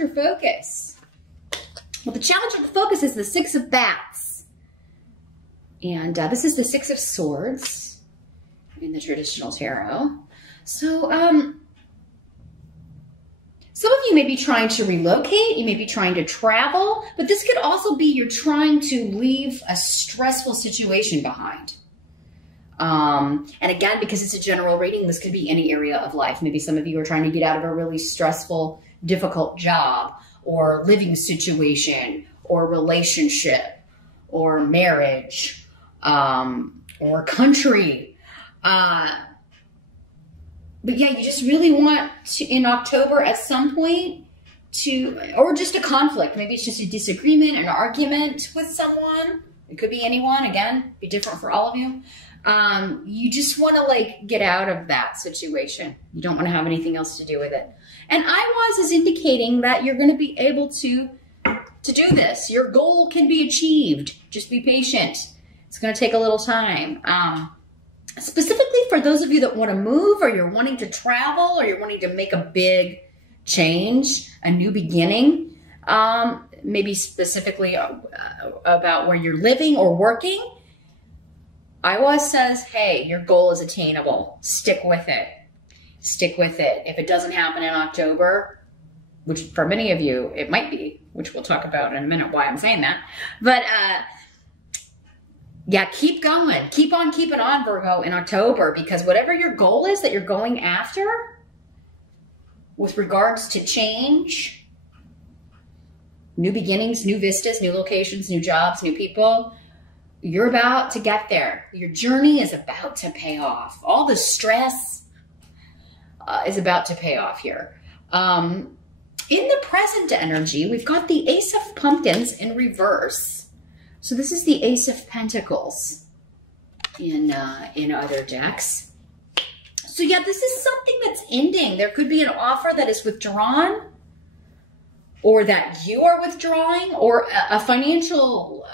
or focus? Well, the challenge or the focus is the Six of Bats. And this is the Six of Swords in the traditional tarot. So, some of you may be trying to relocate, you may be trying to travel, but this could also be you're trying to leave a stressful situation behind. And again, because it's a general reading, this could be any area of life. Maybe some of you are trying to get out of a really stressful, difficult job or living situation or relationship or marriage or country. But yeah, you just really want to, in October at some point, or just a conflict. Maybe it's just a disagreement, an argument with someone. It could be anyone, again, be different for all of you. You just want to like get out of that situation. You don't want to have anything else to do with it. And IWAS is indicating that you're going to be able to do this. Your goal can be achieved. Just be patient. It's going to take a little time. Specifically for those of you that want to move, or you're wanting to travel, or you're wanting to make a big change, a new beginning, maybe specifically about where you're living or working, Iowa says, hey, your goal is attainable. Stick with it. Stick with it. If it doesn't happen in October, which for many of you, it might be, which we'll talk about in a minute why I'm saying that. But yeah, keep going. Keep on keeping on, Virgo, in October, because whatever your goal is that you're going after with regards to change, new beginnings, new vistas, new locations, new jobs, new people, you're about to get there. Your journey is about to pay off. All the stress is about to pay off here. In the present energy, we've got the Ace of Pumpkins in reverse. So this is the Ace of Pentacles in other decks. So yeah, this is something that's ending. There could be an offer that is withdrawn, or that you are withdrawing, or a financial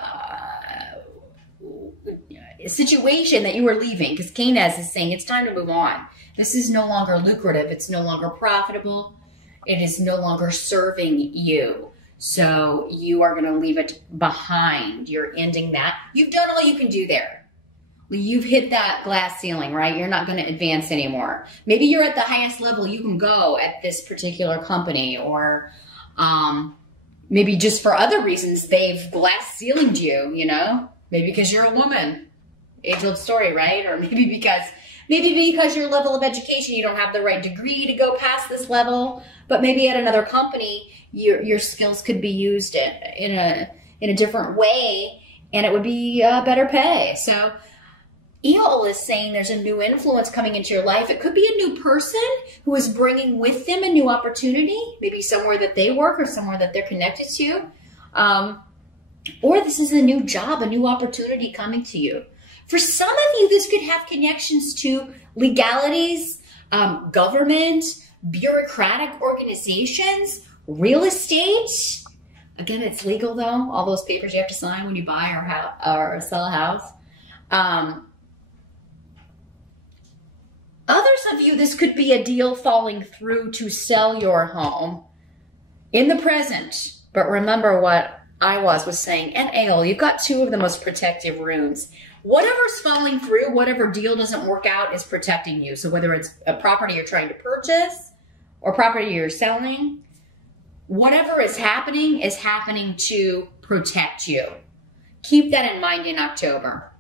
situation that you are leaving, because Keynes is saying it's time to move on. This is no longer lucrative. It's no longer profitable. It is no longer serving you. So you are going to leave it behind. You're ending that. You've done all you can do there. You've hit that glass ceiling, right? You're not going to advance anymore. Maybe you're at the highest level you can go at this particular company, or maybe just for other reasons they've glass ceilinged you, you know? Maybe because you're a woman. Age-old story, right? Or maybe because your level of education, you don't have the right degree to go past this level, but maybe at another company, your skills could be used in a different way, and it would be better pay. So Eel is saying there's a new influence coming into your life. It could be a new person who is bringing with them a new opportunity, maybe somewhere that they work or somewhere that they're connected to. Or this is a new job, a new opportunity coming to you. For some of you, this could have connections to legalities, government, bureaucratic organizations, real estate. Again, it's legal though. All those papers you have to sign when you buy or sell a house. Others of you, this could be a deal falling through to sell your home in the present. But remember what was saying, and Ale, you've got two of the most protective runes. Whatever's falling through, whatever deal doesn't work out is protecting you. So whether it's a property you're trying to purchase or property you're selling, whatever is happening to protect you. Keep that in mind in October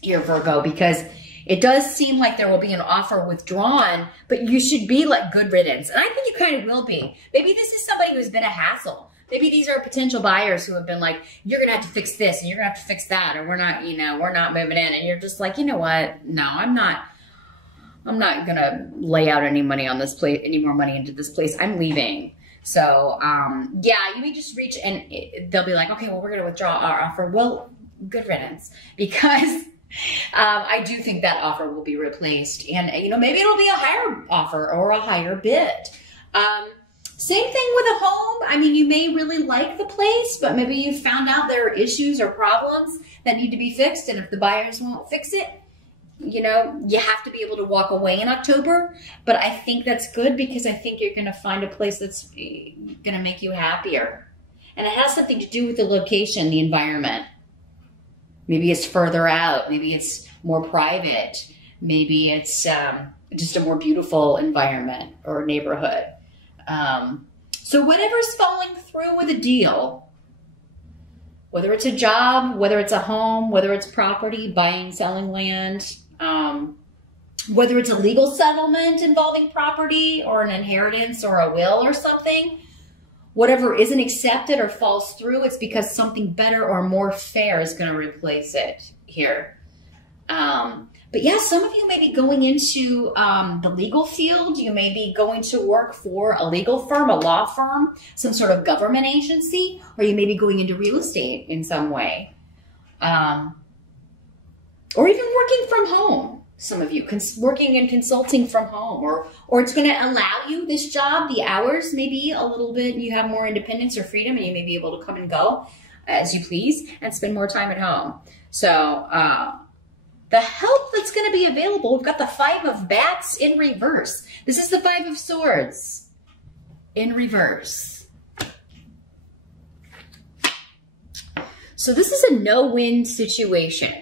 here, Virgo, because it does seem like there will be an offer withdrawn, but you should be like good riddance. And I think you kind of will be. Maybe this is somebody who's been a hassle. Maybe these are potential buyers who have been like, you're going to have to fix this and you're going to have to fix that, or we're not moving in. And you're just like, you know what? No, I'm not going to lay out any money on this place, any more money into this place. I'm leaving. So, yeah, you may just reach and they'll be like, okay, well, we're going to withdraw our offer. Well, good riddance, because I do think that offer will be replaced. And, maybe it'll be a higher offer or a higher bid. Same thing with a home. I mean, you may really like the place, but maybe you found out there are issues or problems that need to be fixed. And if the buyers won't fix it, you know, you have to be able to walk away in October, but I think that's good because I think you're going to find a place that's going to make you happier. And it has something to do with the location, the environment. Maybe it's further out. Maybe it's more private. Maybe it's just a more beautiful environment or neighborhood. So whatever's falling through with a deal, whether it's a job, whether it's a home, whether it's property, buying, selling land, whether it's a legal settlement involving property or an inheritance or a will or something, whatever isn't accepted or falls through, it's because something better or more fair is going to replace it here. But yeah, some of you may be going into the legal field. You may be going to work for a legal firm, a law firm, some sort of government agency, or you may be going into real estate in some way. Or even working from home. Some of you working and consulting from home, or it's going to allow you, this job, the hours maybe a little bit, you have more independence or freedom, and you may be able to come and go as you please and spend more time at home. So the help that's going to be available, we've got the 5 of Bats in reverse. This is the 5 of Swords in reverse. So this is a no-win situation.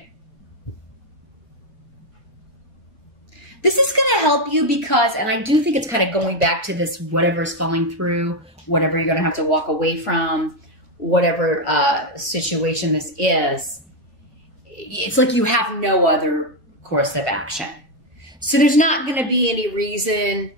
This is going to help you because, and I do think it's kind of going back to this, whatever's falling through, whatever you're going to have to walk away from, whatever situation this is, it's like you have no other course of action. So there's not going to be any reason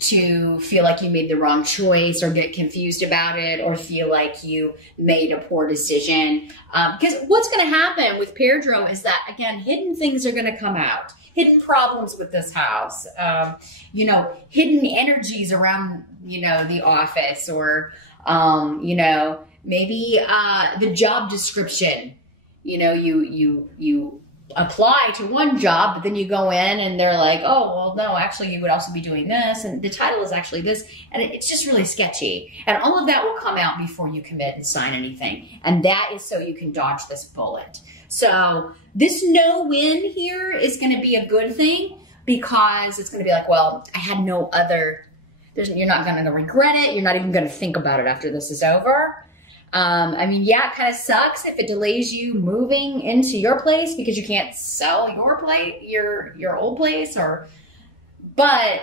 to feel like you made the wrong choice or get confused about it or feel like you made a poor decision. Because what's going to happen with Pedro is that, again, hidden things are going to come out. Hidden problems with this house, you know, hidden energies around, you know, the office or, you know, maybe the job description, you know, you apply to one job, but then you go in and they're like, oh, well, no, actually you would also be doing this. And the title is actually this. And it's just really sketchy. And all of that will come out before you commit and sign anything. And that is so you can dodge this bullet. So this no win here is going to be a good thing because it's going to be like, well, I had no other, you're not going to regret it. You're not even going to think about it after this is over. I mean, yeah, it kind of sucks if it delays you moving into your place because you can't sell your place, your old place, but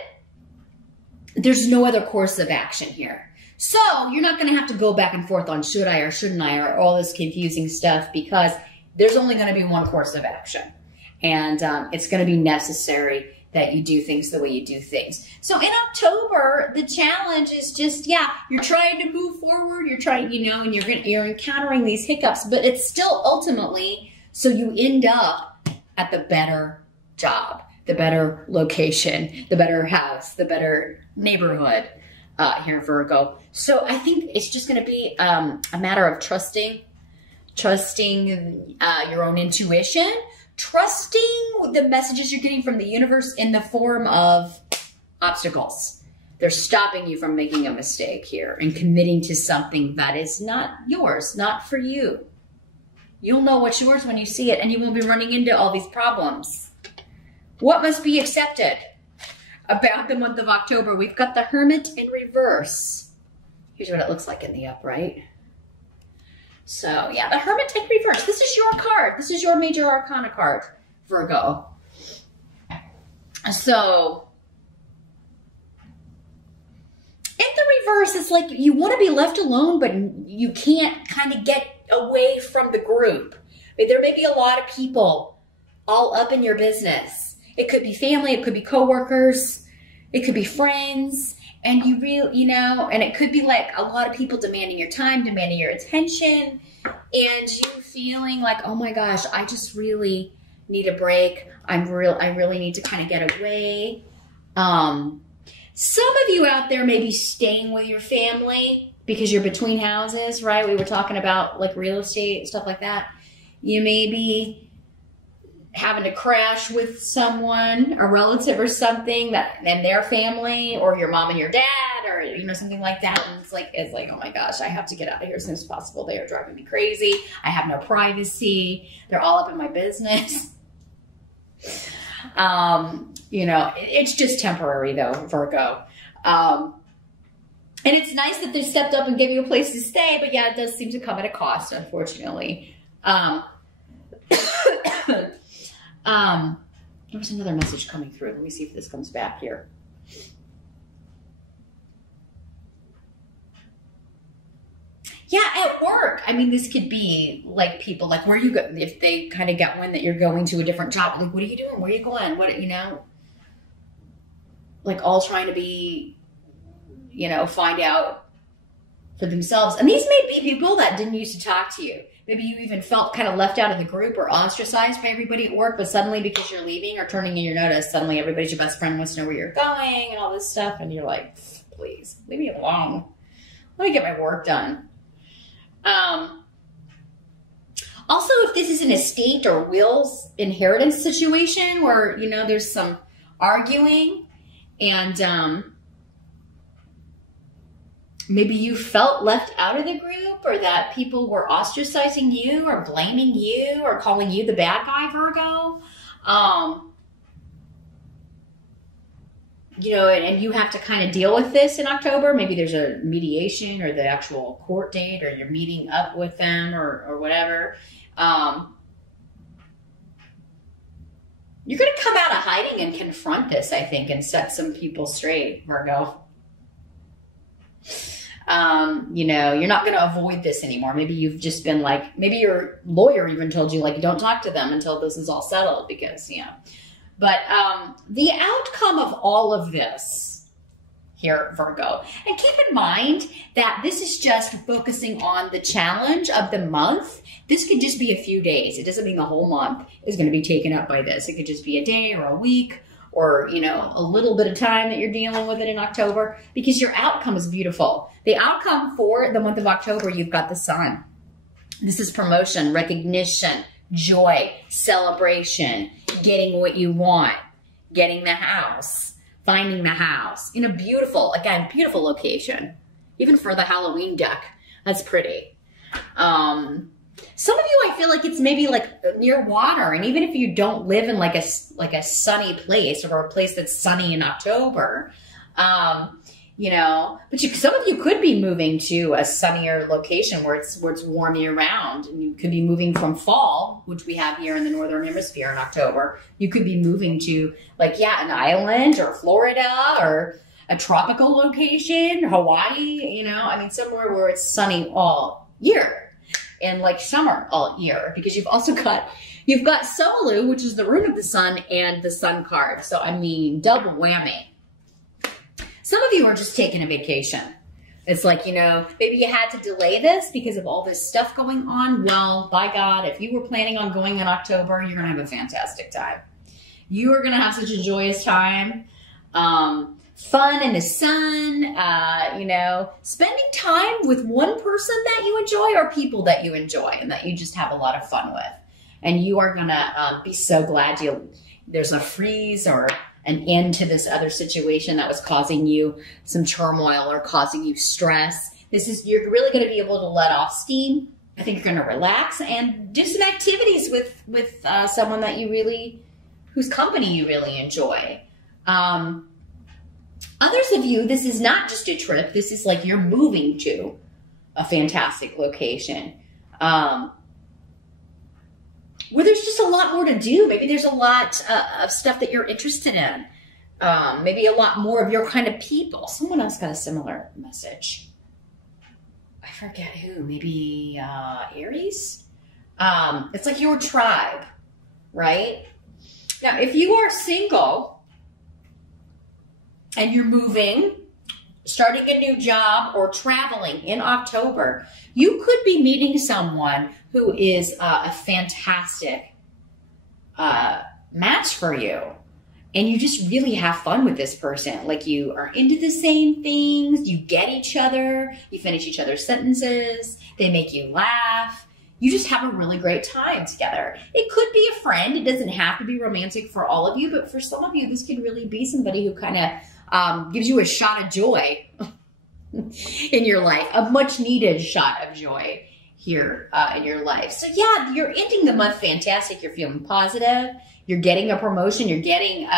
there's no other course of action here. So you're not going to have to go back and forth on should I or shouldn't I or all this confusing stuff because there's only going to be one course of action. And it's going to be necessary that you do things the way you do things. So in October, the challenge is just, yeah, you're trying to move forward. You're trying, you know, and you're encountering these hiccups, but it's still ultimately so you end up at the better job, the better location, the better house, the better neighborhood here, Virgo. So I think it's just going to be a matter of trusting your own intuition, trusting the messages you're getting from the universe in the form of obstacles. They're stopping you from making a mistake here and committing to something that is not yours, not for you. You'll know what's yours when you see it, and you won't be running into all these problems. What must be accepted about the month of October? We've got the Hermit in reverse. Here's what it looks like in the upright. So yeah, the Hermit in reverse. This is your card. This is your major arcana card, Virgo. So in the reverse, it's like you want to be left alone, but you can't kind of get away from the group. I mean, there may be a lot of people all up in your business. It could be family, it could be coworkers, it could be friends. And you really, you know, and it could be like a lot of people demanding your time, demanding your attention, and you feeling like, oh my gosh, I just really need a break. I really need to kind of get away. Some of you out there may be staying with your family because you're between houses, right? We were talking about like real estate, stuff like that. You may be having to crash with someone, a relative or something, and their family, or your mom and your dad, or you know, something like that. And it's like, oh my gosh, I have to get out of here as soon as possible. They are driving me crazy. I have no privacy. They're all up in my business. You know, it's just temporary though, Virgo. And it's nice that they stepped up and gave you a place to stay, but yeah, it does seem to come at a cost, unfortunately. There was another message coming through. Let me see if this comes back here. Yeah, at work. I mean, this could be like people, like where you go, if they kind of get wind that you're going to a different job, like, what are you doing? Where are you going? What, you know, like all trying to be, you know, find out for themselves. And these may be people that didn't used to talk to you. Maybe you even felt kind of left out of the group or ostracized by everybody at work, but suddenly because you're leaving or turning in your notice, suddenly everybody's your best friend, wants to know where you're going and all this stuff. And you're like, please, leave me alone. Let me get my work done. Also, if this is an estate or wills inheritance situation where, you know, there's some arguing and maybe you felt left out of the group or that people were ostracizing you or blaming you or calling you the bad guy, Virgo. You know, and you have to kind of deal with this in October. Maybe there's a mediation or the actual court date or you're meeting up with them or whatever. You're going to come out of hiding and confront this, I think, and set some people straight, Virgo. You know, you're not going to avoid this anymore. Maybe you've just been like, maybe your lawyer even told you, like, don't talk to them until this is all settled because, you know. But the outcome of all of this here, Virgo, and keep in mind that this is just focusing on the challenge of the month. This could just be a few days. It doesn't mean the whole month is going to be taken up by this. It could just be a day or a week or, you know, a little bit of time that you're dealing with it in October because your outcome is beautiful. The outcome for the month of October, you've got the sun. This is promotion, recognition, joy, celebration, getting what you want, getting the house, finding the house in a beautiful, again, beautiful location. Even for the Halloween deck, that's pretty. Some of you, I feel like it's maybe like near water. And even if you don't live in like a sunny place or a place that's sunny in October, you know, but some of you could be moving to a sunnier location where it's warm year round, and you could be moving from fall, which we have here in the Northern Hemisphere in October. You could be moving to like, yeah, an island or Florida or a tropical location, Hawaii, you know, I mean, somewhere where it's sunny all year and like summer all year, because you've also got, you've got Solu, which is the rune of the sun and the sun card. So, I mean, double whammy. Some of you are just taking a vacation. It's like, you know, maybe you had to delay this because of all this stuff going on. Well, by God, if you were planning on going in October, you're going to have a fantastic time. You are going to have such a joyous time. Fun in the sun, you know, spending time with one person that you enjoy or people that you enjoy and that you just have a lot of fun with. And you are going to be so glad there's a freeze or an end to this other situation that was causing you some turmoil or causing you stress. You're really going to be able to let off steam. I think you're going to relax and do some activities with someone that you really, whose company you really enjoy. Others of you, this is not just a trip. This is like you're moving to a fantastic location. Where there's just a lot more to do. Maybe there's a lot of stuff that you're interested in. Maybe a lot more of your kind of people. Someone else got a similar message. I forget who. Maybe Aries? It's like your tribe, right? Now, if you are single and you're moving, starting a new job, or traveling in October, you could be meeting someone who is a fantastic match for you. And you just really have fun with this person. Like you are into the same things, you get each other, you finish each other's sentences, they make you laugh. You just have a really great time together. It could be a friend. It doesn't have to be romantic for all of you, but for some of you, this could really be somebody who kind of gives you a shot of joy in your life, a much needed shot of joy here in your life. So yeah, you're ending the month fantastic. You're feeling positive. You're getting a promotion. You're getting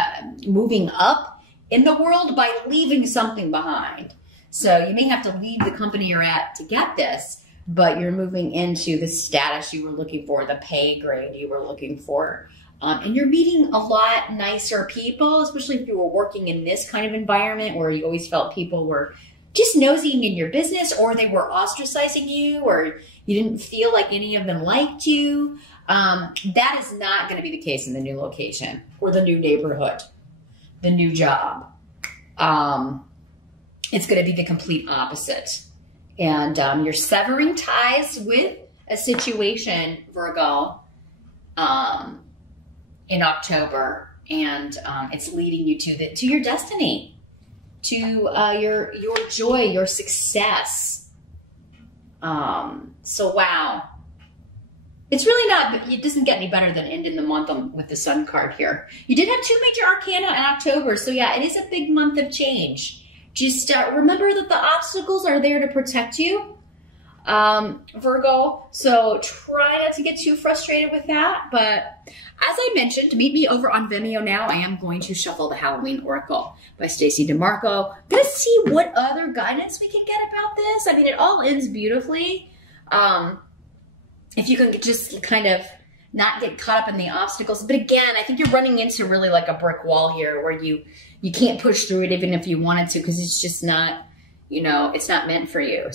moving up in the world by leaving something behind. So you may have to leave the company you're at to get this, but you're moving into the status you were looking for, the pay grade you were looking for. And you're meeting a lot nicer people, especially if you were working in this kind of environment where you always felt people were just nosying in your business, or they were ostracizing you, or you didn't feel like any of them liked you. That is not going to be the case in the new location or the new neighborhood, the new job. It's going to be the complete opposite. And you're severing ties with a situation, Virgo, in October, and it's leading you to your destiny, to your joy, your success. So wow, it's really not. It doesn't get any better than ending the month with the Sun card here. You did have 2 major arcana in October, so yeah, it is a big month of change. Just remember that the obstacles are there to protect you, Virgo. So try not to get too frustrated with that. But as I mentioned, meet me over on Vimeo now. I am going to shuffle the Halloween Oracle by Stacey DeMarco. Gonna see what other guidance we can get about this. I mean, it all ends beautifully. If you can just kind of not get caught up in the obstacles. But again, I think you're running into really like a brick wall here where you can't push through it even if you wanted to, because it's just not, you know, it's not meant for you.